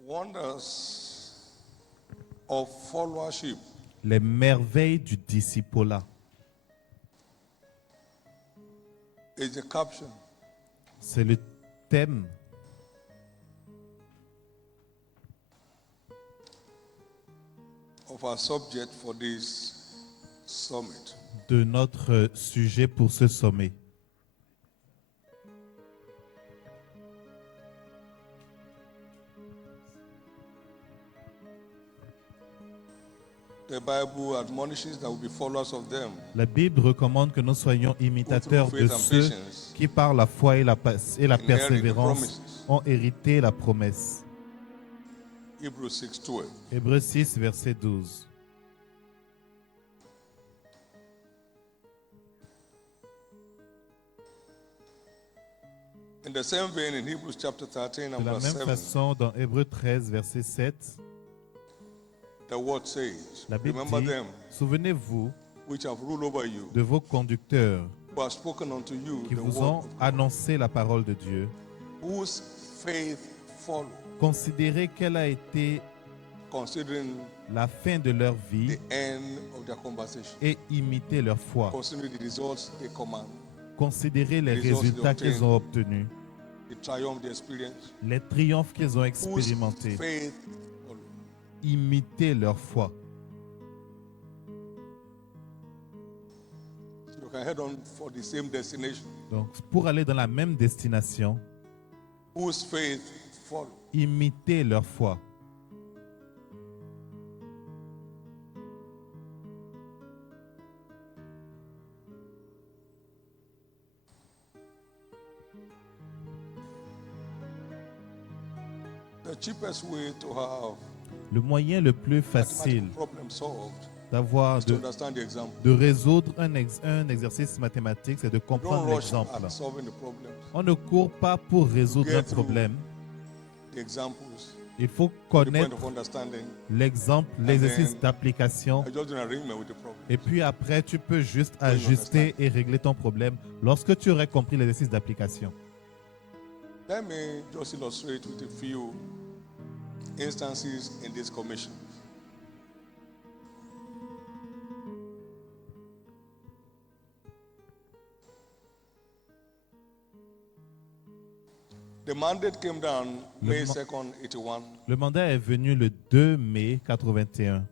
Wonders of followership. Les merveilles du discipolat. Is the caption. C'est le thème Of our subject for this summit. de notre sujet pour ce sommet. The Bible admonishes that we be followers of them La Bible recommande que nous soyons imitateurs de ceux qui, par la foi et la persévérance, ont hérité la promesse. Hebrews 6:12. Hébreux 6, verset 12. In the same vein, in Hebrews chapter 13 De and la verse même 7, façon, dans Hébreux 13, verset 7, the word says, la Bible remember dit, them souvenez-vous which have ruled over you, de vos conducteurs who have spoken unto you qui the vous word ont of God, annoncé la parole de Dieu. whose faith follow, Considérez quelle a été considering la fin de leur vie the end of their conversation, et imitez leur foi. considering the results they command, Considérez les Les results résultats they qu'ils ont obtenus, the triumph they experience, les triomphes qu'ils ont whose expérimentés. faith follow. Imitez leur foi. So you can head on for the same destination, Donc, pour aller dans la même destination, whose faith follow. imitez leur foi. The cheapest way to have Le moyen le plus facile mathematical problem solved d'avoir is to understand the example. de résoudre un exercice mathématique, c'est de Don't comprendre rush l'exemple. at solving the problems. On ne court pas pour résoudre Get un problème. The examples, Il faut the point connaître of understanding, l'exemple, l'exercice then d'application. I just do an arrangement with the problem. Et puis après, tu peux juste When you ajuster et régler ton problème lorsque tu aurais compris l'exercice d'application. Let me just illustrate with a few instances in this commission. The mandate came down May 2nd, 81. Le mandat est venu le 2 mai 81.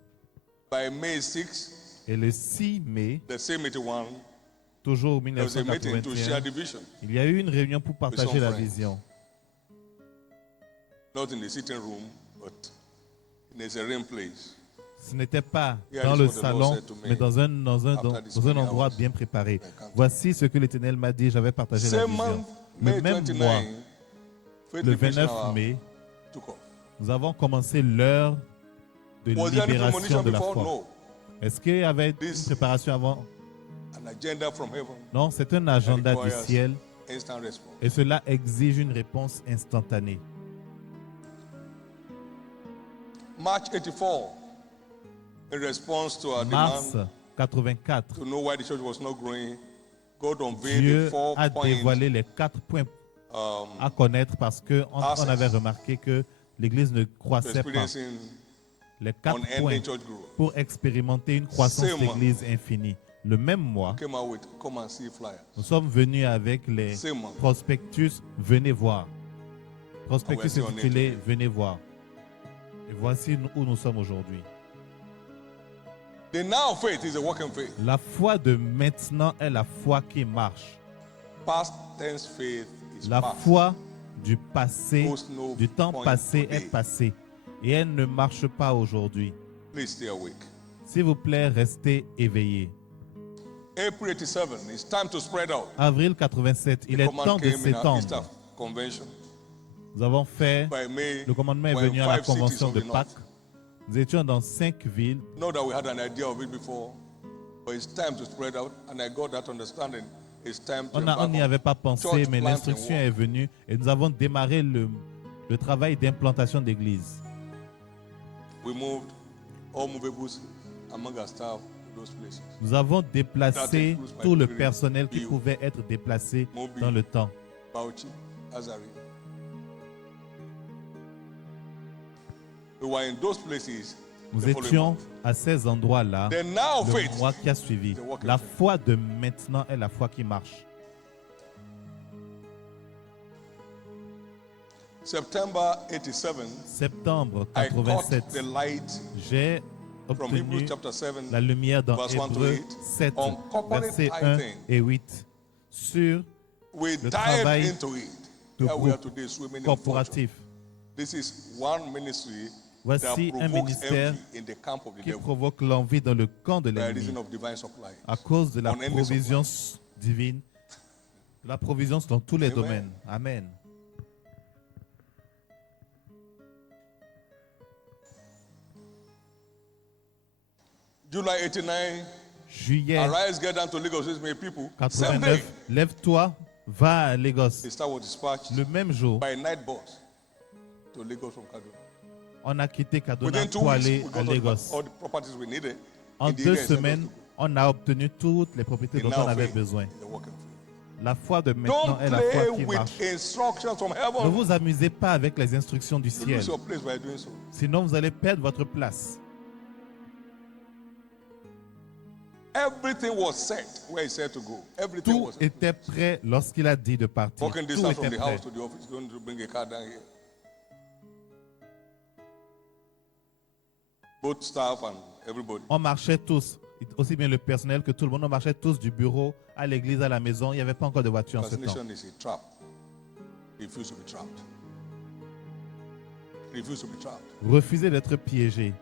By May 6, Et le 6 mai, the same 81, toujours there was a meeting to share 1981, the vision. il y a eu une réunion pour partager la friends. vision. Not in the sitting room, but in a serene place. Ce n'était pas Yeah, dans this le is what the Lord salon, said to me mais dans un this dans un many endroit hours. bien préparé. I can't- Voici ce que l'Éternel m'a dit, j'avais partagé la Same vision. month, Le May même mois, 29, Faith le Liberation 29 Hour mai, took off. nous avons commencé l'heure de Was there any libération premonition de la before? foi. No. Est-ce qu'il y avait une This- préparation avant? An agenda from heaven, Non, c'est un agenda du requires ciel instant response. et cela exige une réponse instantanée. March 84, in response to our Mars demand 84, to know why the church was not growing, God unveiled Dieu the 4 a points dévoilé les 4 points à connaître parce qu'on Access. avait remarqué que l'Église ne to croissait pas. experiencing Les 4 points unending church growth. pour expérimenter une croissance Same month. d'Église infinie. Le même mois, Came out with come and see flyers. nous sommes venus avec les Same month. prospectus Venez voir. Prospectus still on it intitulé today. Venez voir. Et voici où nous sommes aujourd'hui. The now faith is a working faith. La foi de maintenant est la foi qui marche. Past tense faith is La past. foi du passé, Knows no du temps point passé today. est passé. Et elle ne marche pas aujourd'hui. Please stay awake. S'il vous plaît, restez éveillés. April 87, it's time to spread out. Avril 87, il The est command temps de came in our Easter s'étendre. convention. Nous avons fait, By May, le commandement est we're in venu à la 5 cities convention of de the Pâques. north. Nous étions dans 5 villes. Know that we had an idea of it before, but it's time to spread out, and I got that understanding. It's time to On n'y embark avait on pas pensé, church mais planting l'instruction work. est venue et nous avons démarré le travail d'implantation d'église. We moved all movables among our staff to those places. Nous avons déplacé That includes tout le Maiduguri, personnel qui Biu, pouvait être déplacé Mobi, dans le temps. Bauchi, Azari. We were in those places Nous the following étions month. à ces endroits-là The now le faith. mois qui a suivi. La foi de maintenant est la foi qui marche. September 87, Septembre I caught 87, the light j'ai from Hebrews obtenu chapter 7, la lumière dans verse 1 to Hébreux 8, 7, on corporate versets 1 tithing. et 8, sur We le dived travail into it. de Here we are groupe today swimming in corporatif. fortune. This is one ministry Voici that un provokes ministère envy in the camp of the qui devil provoque l'envie dans le camp de by l'ennemi reason of divine supply. à cause de la On endless provision supply. divine, la provision dans tous les Amen. domaines. Amen. July 89, Juillet arise, get down to Lagos with my people. Same 89, day, lève-toi, va à Lagos. the star was dispatched Le même jour, by night bus to Lagos from Kaduna. on a quitté Kaduna Within 2 pour weeks, aller we à got Lagos. all the properties we needed. En in the 2 area and semaines, on a obtenu toutes les propriétés sent dont us on to go. avait Now besoin. faith in the working field. La foi de maintenant Don't est la foi play qui with marche. instructions from Ne heaven. vous amusez pas avec les instructions du You ciel, lose your place by doing so. sinon vous allez perdre votre place. Everything was set where he said to go. Everything Tout was set. était prêt lorsqu'il a dit de partir. Walking Tout distance from était the prêt. house to the office. You don't need to bring a car down here. Both staff and everybody. On marchait tous, aussi bien le personnel que tout le monde, on marchait tous du bureau à l'église, à la maison. Il n'y avait pas encore de voiture en ce temps. Procrastination is a trap. Refuse to be trapped. Refuse to be trapped. Refusez d'être piégé.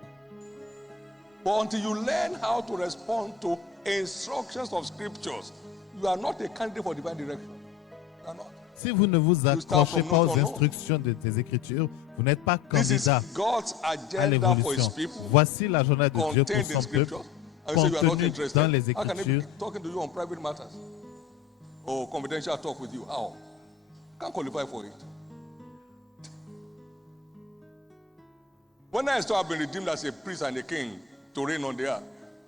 But until you learn how to respond to instructions of scriptures, you are not a candidate for divine direction. You are not. Si vous ne vous start accrochez from pas no aux to no. instructions des Écritures, vous n'êtes pas This is candidat God's à agenda for His l'évolution. people, Voici l'agenda de Dieu pour contained in son peuple, scriptures. And you say you are not contenu interested. dans les How can I be Écritures. talking to you on private matters? Or confidential talk with you? How? Can't qualify for it. When I started being redeemed as a priest and a king to reign on the earth,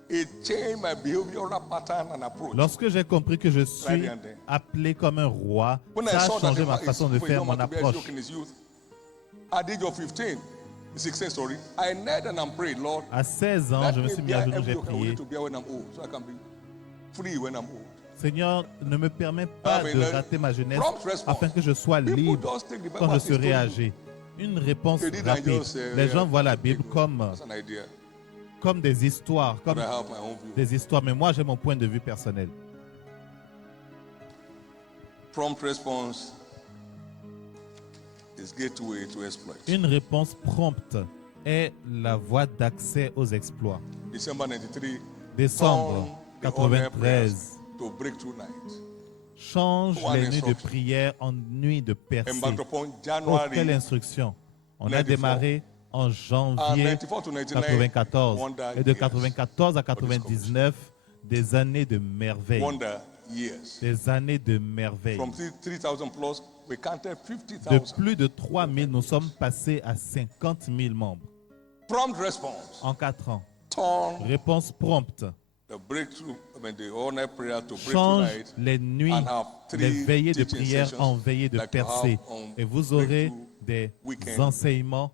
it changed my behavioral pattern and approach. Lorsque j'ai compris que je suis Right and there. appelé comme un roi, When I ça a saw that changé the ma man façon de is for a faire young mon man to bear his approche. yoke in his youth, at the age of 15, 16, sorry, I knelt and prayed, Lord, À 16 ans, let je me me suis mis à bear genoux, every j'ai yoke I will prié. need to bear when I'm old, so I can be free when I'm old. Seigneur, ne me permets pas Amen. de rater ma jeunesse Prompt response. afin que je sois People libre just take the Bible quand je as serai history. âgé. Une réponse They did and rapide. just say, Les yeah, gens voient la Bible okay, comme that's an idea, des histoires, but comme I have my own view. des histoires, mais moi j'ai mon point de vue personnel. Prompt response is gateway to exploit. Une réponse prompte est la voie d'accès aux exploits. December 93, Décembre turn the ordinary 93 prayers to breakthrough night. change One les nuits de instruction. prière en nuits de percée. Embarked upon Oh, quelle January instruction! On a 94. démarré en and janvier 94 to 99, 94 wonder et de years. 94 à 99 des années de merveille. Wonder years. Des années de merveille. From 3,000 plus, we counted De 50,000. plus de 3000, nous sommes passés à 50 000 membres Prompt response. en 4 ans. Turn Réponse prompte. the breakthrough, the ordinary prayer to breakthrough Change night. les nuits, and have les three veillées de teaching prière sessions en veillée de like you have percée. on Et vous aurez breakthrough des weekend. enseignements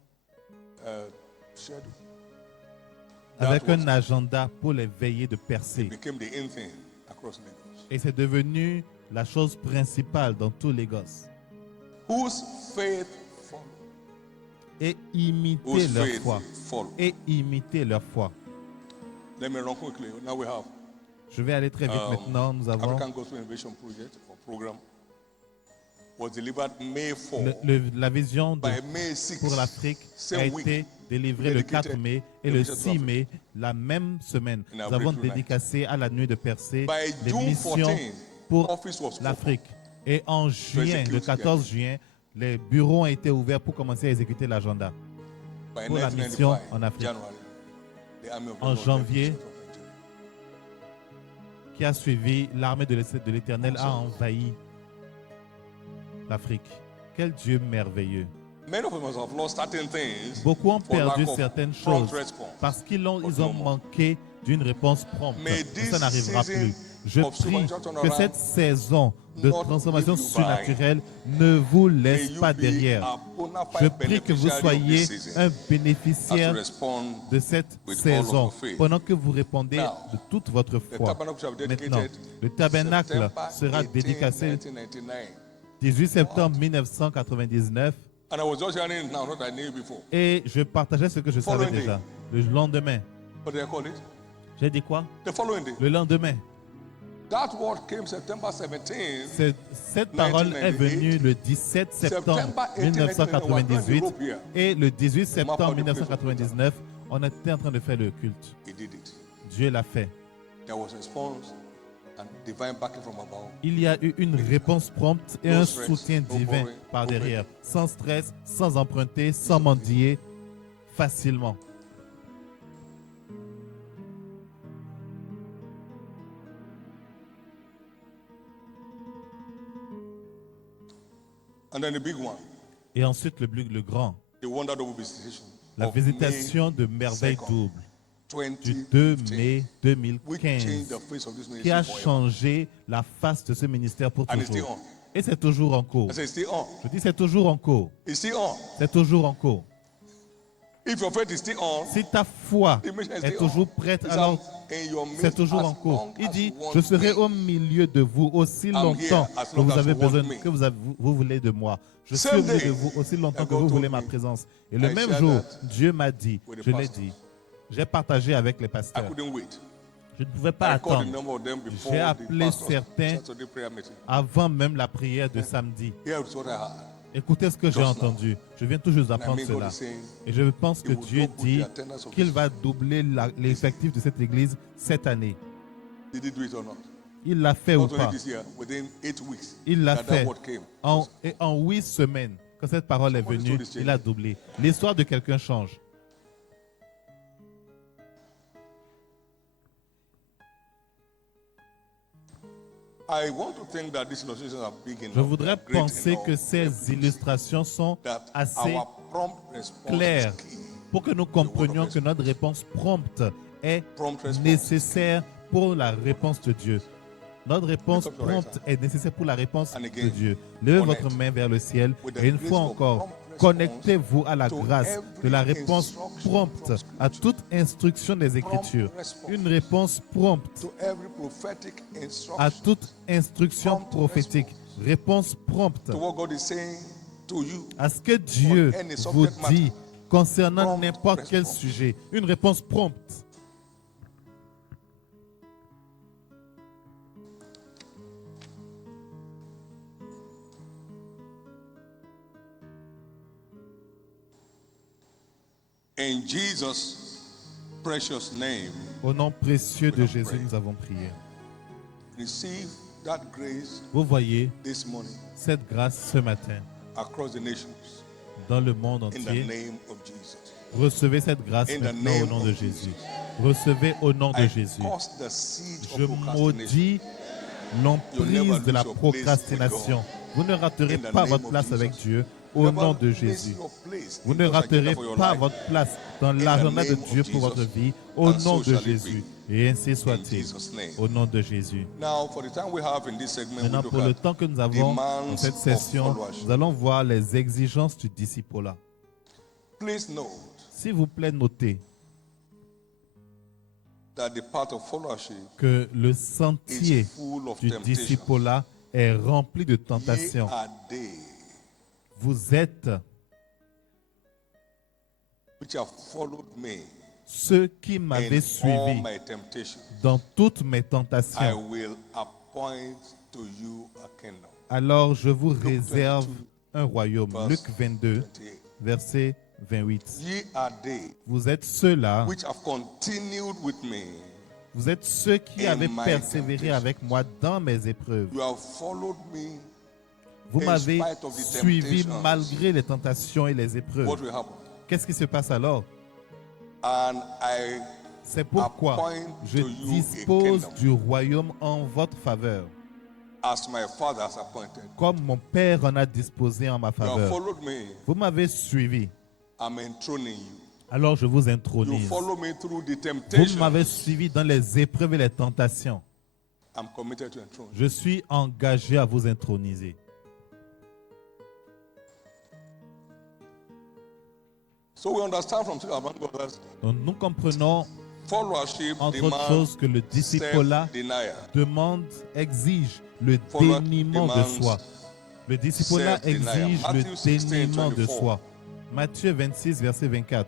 Schedule. avec That un agenda pour les veillées de percée. became the in thing across Lagos. Et c'est devenu la chose principale dans tous les gosses. Whose faith follow? Et imiter Whose leur faith foi. follow? Et imiter leur foi. Let me run quickly. Now we have Je vais aller très vite maintenant. Nous avons African Gospel Innovation Project or program was delivered May 4. la vision By May 6, pour l'Afrique a same week, été délivrée le 4 mai et le dedicated 6 mai, la même semaine. In our Nous avons breakthrough night. dédicacé à la nuit de percée By les June missions 14, pour office was open. l'Afrique. Et en juin, execute le 14 juin, les bureaux ont été ouverts pour commencer à exécuter l'agenda. By pour la 1995, mission en Afrique. January, the Army of the En Lord janvier, led the church of Nigeria. Qui a suivi, l'armée de l'Éternel a envahi l'Afrique. Quel Dieu merveilleux. Many of us have lost certain things Beaucoup ont for lack perdu of certaines prompt choses response. parce qu'ils But ils no ont more. manqué d'une réponse prompte. May Et this ça n'arrivera season plus. Je prie que cette saison de transformation surnaturelle ne vous laisse pas derrière. Je prie que vous soyez un bénéficiaire de cette saison pendant que vous répondez de toute votre foi. Maintenant, le tabernacle sera dédicacé 18 septembre 1999 et je partageais ce que je savais déjà. Le lendemain. J'ai dit quoi? Le lendemain. Cette parole est venue le 17 septembre 1998 et le 18 septembre 1999, on était en train de faire le culte. Dieu l'a fait. Il y a eu une réponse prompte et un soutien divin par derrière, sans stress, sans emprunter, sans mendier, facilement. Et ensuite le grand, la visitation de merveille double du 2 mai 2015 qui a changé la face de ce ministère pour toujours. Et c'est toujours en cours. Je dis c'est toujours en cours. C'est toujours en cours. Si ta foi est toujours prête, alors c'est toujours en cours. Il dit, je serai au milieu de vous aussi longtemps que vous avez besoin, que vous voulez de moi. Je suis au milieu de vous aussi longtemps que vous voulez ma présence. Et le même jour, Dieu m'a dit, je l'ai dit, j'ai partagé avec les pasteurs. Je ne pouvais pas attendre. J'ai appelé certains avant même la prière de samedi. Écoutez ce que j'ai entendu. Je viens toujours d'apprendre cela. Et je pense que Dieu dit qu'il va doubler l'effectif de cette église cette année. Il l'a fait ou pas? Il l'a fait. En 8 semaines, quand cette parole est venue, il a doublé. L'histoire de quelqu'un change. Je voudrais penser que ces illustrations sont assez claires pour que nous comprenions que notre réponse prompte est nécessaire pour la réponse de Dieu. Notre réponse prompte est nécessaire pour la réponse de Dieu. Levez votre main vers le ciel et une fois encore, connectez-vous à la grâce de la réponse prompte à toute instruction des Écritures. Une réponse prompte à toute instruction prophétique. Réponse prompte à ce que Dieu vous dit concernant n'importe quel sujet. Une réponse prompte. In Jesus' precious name, au nom précieux de Jésus, nous avons prié. Receive that grace vous voyez this morning, cette grâce ce matin across the nations, dans le monde in the entier. name of Jesus. Recevez cette grâce In the maintenant au name nom of de Jésus. Recevez au nom de I Jésus. cause the seed Je of procrastination. maudis l'emprise de la procrastination. Vous ne raterez In the pas name votre of place Jesus. avec Dieu You au never nom de miss Jésus. your place Vous in ne God's raterez agenda for your pas life. votre place dans the l'agenda de name of Dieu pour votre Jesus. vie au And nom so de shall it Jésus. be. Et ainsi In soit-il Jesus' name. au nom de Jésus. Now, for the time we have in this segment, we Maintenant, look pour le at temps que nous avons dans demands cette of session, followership. nous allons voir les exigences du disciple-là. Please note S'il vous plaît, notez that the path of followership que le sentier is full of du temptation. disciple-là est rempli de Ye tentations. are they Vous êtes which have followed me ceux qui in m'avaient all suivi my temptations. dans toutes mes I tentations. will appoint to you a kingdom. Alors je vous réserve un royaume. Verse Luc 22, 28. verset 28. Ye are they Vous êtes ceux-là, which have continued with me. vous êtes ceux qui in avaient my persévéré temptation. avec moi dans mes épreuves. You have followed me. Vous in m'avez spite of the suivi temptations. malgré les tentations et les épreuves. What will happen? Qu'est-ce qui se passe alors? And I C'est pourquoi appoint je to you a dispose kingdom. du royaume en votre faveur, as my father has appointed. comme mon Père en a disposé en ma You have faveur. followed me. Vous m'avez suivi, I'm enthroning you. alors je vous You intronise. follow me through the Vous temptation. m'avez suivi dans les épreuves et les tentations. I'm committed to enthrone. Je suis engagé à vous introniser. So we understand from Scripture, among others, Donc nous comprenons, followership entre autres choses, que le discipolat demande, exige le déniement de soi. Le discipolat exige le déniement de soi. Matthieu 26, verset 24.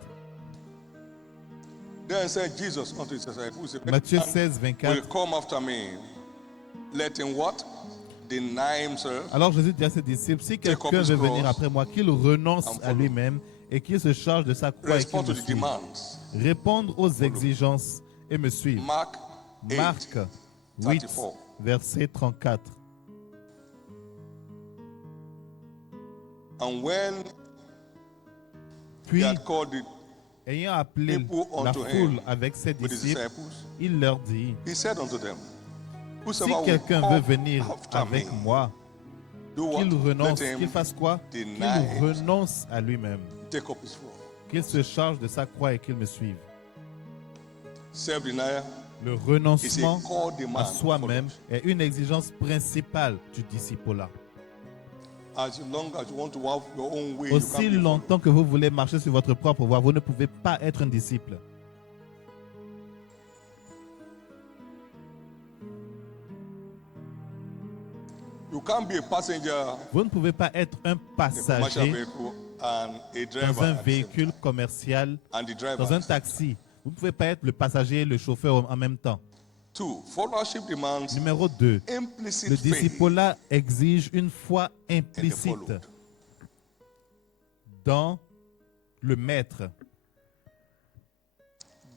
Then said Jesus unto his disciples, Matthieu 16, will 24. come after me. Let him what? Deny himself. Alors Jésus dit à ses disciples, si quelqu'un veut venir après moi, qu'il renonce à lui-même et qu'il se charge de sa croix et qu'il Respond to me the suive. demands. Répondre aux exigences et me suivre. Mark 8, Marc 8, 34. verset 34. And when Puis, he had called the ayant appelé people la unto foule him avec ses with his disciples, disciples, il leur dit, he said unto them, si whosoever will quelqu'un veut come venir after avec me, moi, do what? qu'il renonce, Let him qu'il fasse quoi? Qu'il deny himself. renonce à lui-même, Take up his cross. qu'il se charge de sa croix et qu'il me suive. Self-denial Le is a renoncement core demand à for soi-même followers. est une exigence principale du discipolat. As long as you want to have your own way, you Aussi can't be a follower. longtemps que vous voulez marcher sur votre propre voie, vous ne pouvez pas être un disciple. You can't be a passenger Vous ne pouvez pas être un in a commercial passager vehicle and a driver dans un at the same véhicule commercial, and the driver. dans un taxi. Vous ne pouvez pas être le passager et le chauffeur en même temps. 2. Followership demands Numéro 2. implicit Le faith discipolat exige une foi in the implicite followed. dans le maître.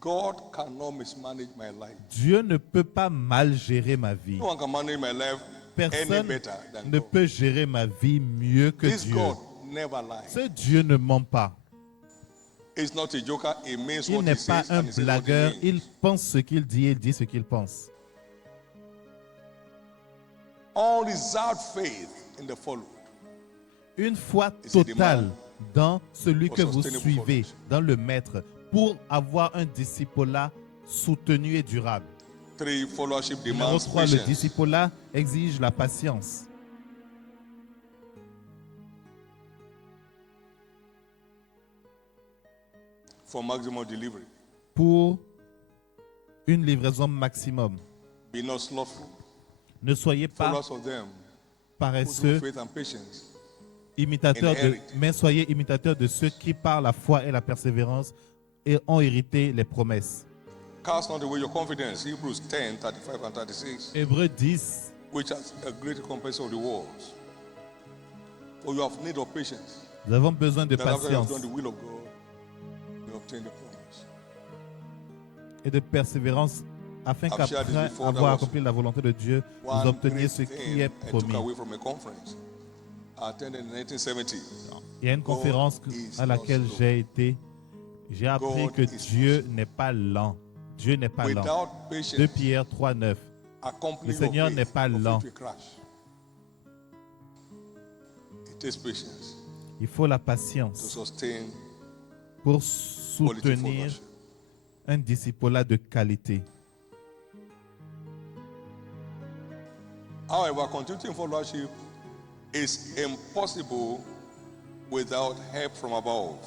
God cannot mismanage my life. Dieu ne peut pas mal gérer ma vie. No one can manage my life any Personne better than ne God. peut gérer ma vie mieux que This Dieu. God never lies. Ce Dieu ne ment pas. He's not a joker. He means Il what n'est he pas says un and he says what blagueur. he Il means. pense ce qu'il dit et il dit ce qu'il pense. Unreserved faith in the followed. Une foi It's a totale demand dans celui for que vous sustainable suivez, followers. dans le maître, pour avoir un discipolat soutenu et durable. 3. Followership Numéro demands 3, le patience. discipolat exige la patience. For maximum delivery. Pour une livraison maximum. Be not slothful. Ne soyez pas Followers of them who through paresseux, faith and patience imitateurs de, Inherit. mais soyez imitateurs de ceux qui, par la foi et la persévérance, ont hérité les promesses. cast not away your confidence. Hebrews 10, 35 and 36. Hébreux 10, Which has a great recompense of rewards. For you have need of patience. nous avons besoin de That after you have patience done the will of God, you obtain the promise. et de persévérance afin I've shared this qu'après before, that avoir was accompli la volonté de Dieu, vous One obteniez great ce qui thing est I took promis. away from a conference I attended in 1970. Il y a une conférence à laquelle j'ai été. J'ai appris God que is Dieu n'est pas lent. Dieu n'est pas lent. Without 2 patience, Pierre 3, 9. accompanying Le Seigneur your n'est faith, pas your lent. faith will crash. It takes patience Il faut la to patience sustain pour quality soutenir followership. un discipolat de qualité. However, continuing followership is impossible without help from above.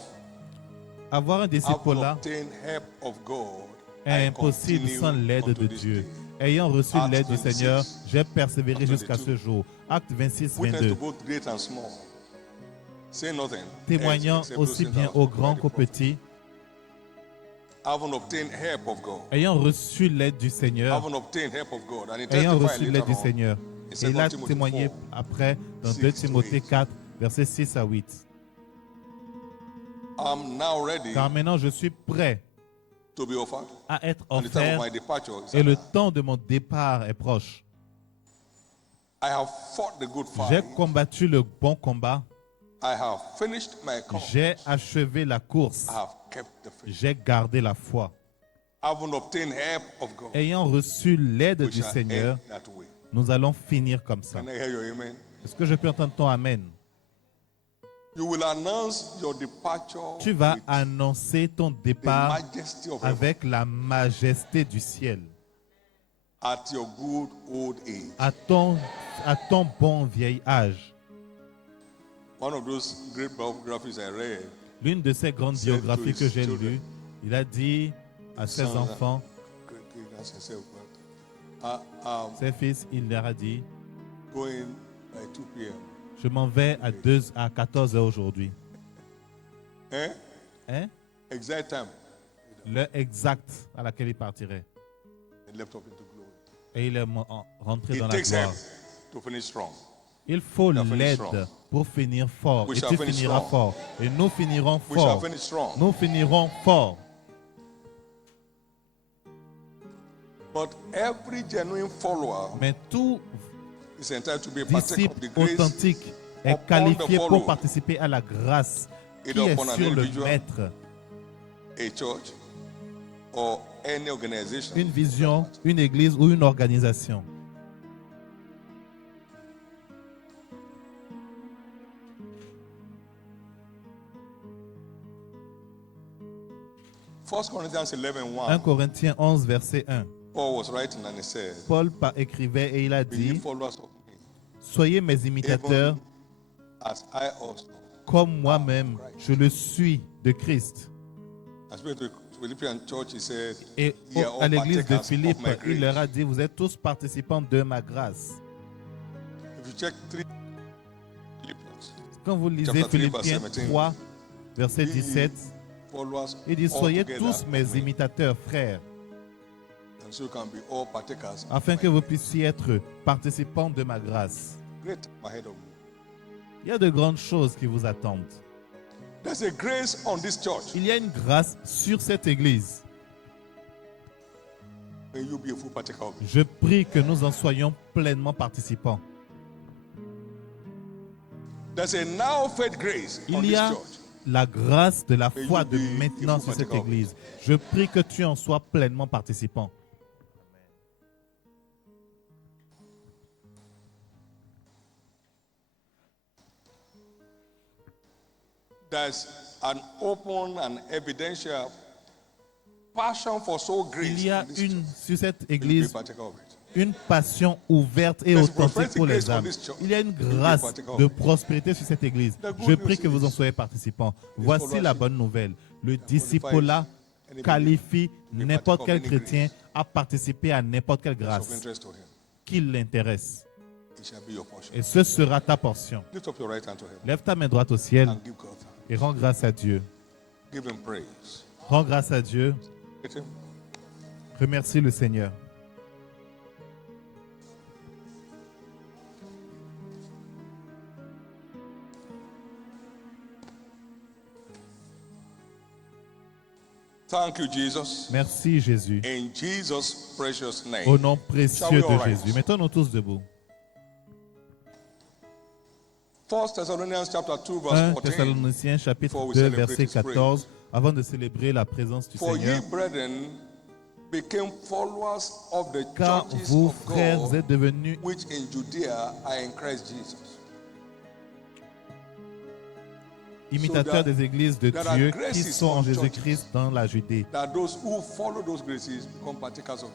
Avoir un Having discipolat obtained help of God, est I impossible continue sans l'aide unto de this Dieu. day. Ayant reçu Actes l'aide du 26, Seigneur, j'ai persévéré Actes jusqu'à 22. ce jour. Acte 26, Witness 22. to both great and small. Say nothing. Témoignant except aussi those bien things aux that grands are qu'aux prophets. petits. Having obtained help of God. Ayant reçu l'aide du Seigneur. Having obtained help of God. And he Ayant testified reçu l'aide du later on Seigneur. in Et il a 2 Timothy témoigné 4. après dans 6 2 to Timothée 8. 4, versets 6 à 8. I'm now ready Car maintenant je suis prêt to be offered. à être And the time offert of my departure is et le at hand. temps de mon départ est proche. I have fought the good J'ai fight. combattu le bon combat. I have finished my course. J'ai achevé la course. I have kept the faith. J'ai gardé la foi. Having obtained help of God, Ayant reçu l'aide we du shall Seigneur, end that way. nous allons finir comme ça. Can I hear your amen? Est-ce que je peux entendre ton amen? You will announce your departure Tu vas with annoncer ton the départ majesty of heaven. avec la majesté du ciel. at your good old age. À ton bon vieil âge. One of those great biographies I read. L'une de ces grandes biographies que j'ai lues, il a dit à ses enfants, ses fils, il leur a dit, je m'en vais à 14 heures aujourd'hui. Hein? Exact time. L'heure exacte à laquelle il partirait. Et il est rentré dans la gloire. Il faut l'aide pour finir fort. Et tu finiras fort. Et nous finirons fort. Nous finirons fort. Mais tout disciple authentique est qualifié pour participer à la grâce qui est sur le maître. Une vision, une église ou une organisation. Corinthians 11:1. 1 Corinthiens 11, verset 1. Paul écrivait et il a dit, soyez mes imitateurs comme moi-même, je le suis de Christ. Et à l'église de Philippe, il leur a dit, vous êtes tous participants de ma grâce. Quand vous lisez Philippiens 3, verset 17, il dit, soyez tous mes imitateurs, frères, afin que vous puissiez être participants de ma grâce. Il y a de grandes choses qui vous attendent. Il y a une grâce sur cette église. Je prie que nous en soyons pleinement participants. Il y a la grâce de la foi de maintenant sur cette église. Je prie que tu en sois pleinement participant. Il y a sur cette église une passion ouverte et authentique pour les âmes. Il y a une grâce de prospérité sur cette église. Je prie que vous en soyez participants. Voici la bonne nouvelle. Le disciple-là qualifie n'importe quel chrétien à participer à n'importe quelle grâce qui l'intéresse. Et ce sera ta portion. Lève ta main droite au ciel et rends grâce à Dieu. Rends grâce à Dieu. Remercie le Seigneur. Thank you, Jesus. Merci, Jésus. In Jesus' precious name. Au nom précieux de Jésus. Mettons-nous tous debout. 1 Thessalonians chapter 2, verse 1 14. Thessaloniciens chapitre 2, verset 14, avant de célébrer la présence du For Seigneur. ye, brethren, became followers of the Car churches vous, of frères, God, êtes devenus which in Judea are in Christ Jesus. imitateurs des églises de Dieu qui sont en Jésus-Christ dans la Judée.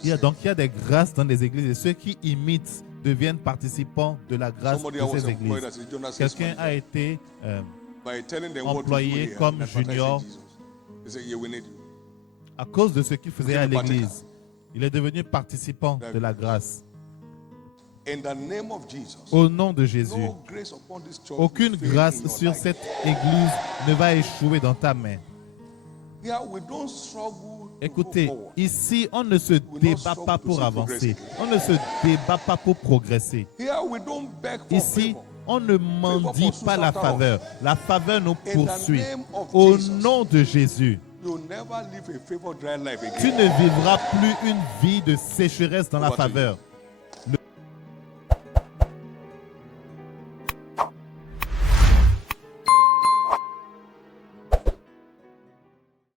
Il y a des grâces dans les églises et ceux qui imitent deviennent participants de la grâce de ces églises. Quelqu'un a été employé comme junior à cause de ce qu'il faisait à l'église. Il est devenu participant de la grâce. Au nom de Jésus, aucune grâce sur cette église ne va échouer dans ta main. Écoutez, ici, on ne se débat pas pour avancer. On ne se débat pas pour progresser. Ici, on ne mendie pas la faveur. La faveur nous poursuit. Au nom de Jésus, tu ne vivras plus une vie de sécheresse dans la faveur.